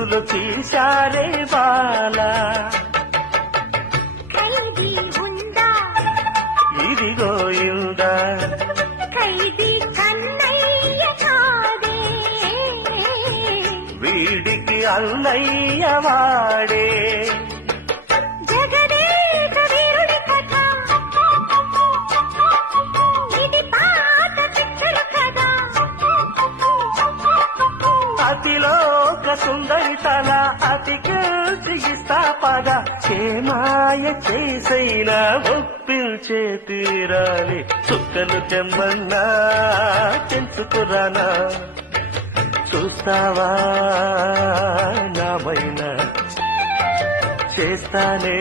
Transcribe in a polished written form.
ముసుగులో తీశారే బాలా ఖైదీ ఉందా ఇదిగో ఇందా ఖైదీ కన్నయ్య కాదే వీడికి అన్నయ్య వాడే జగదేక వీరుడి కథ ఇది పాత పిక్చర్ కథ అతిలోక సుందరి తల అతికిస్తా పద మాయ చేసైనా ఒప్పించే తీరాలి చుక్కలు తెమ్మన్నా తెలుసుకురానా చూస్తావా నామైనా చేస్తానే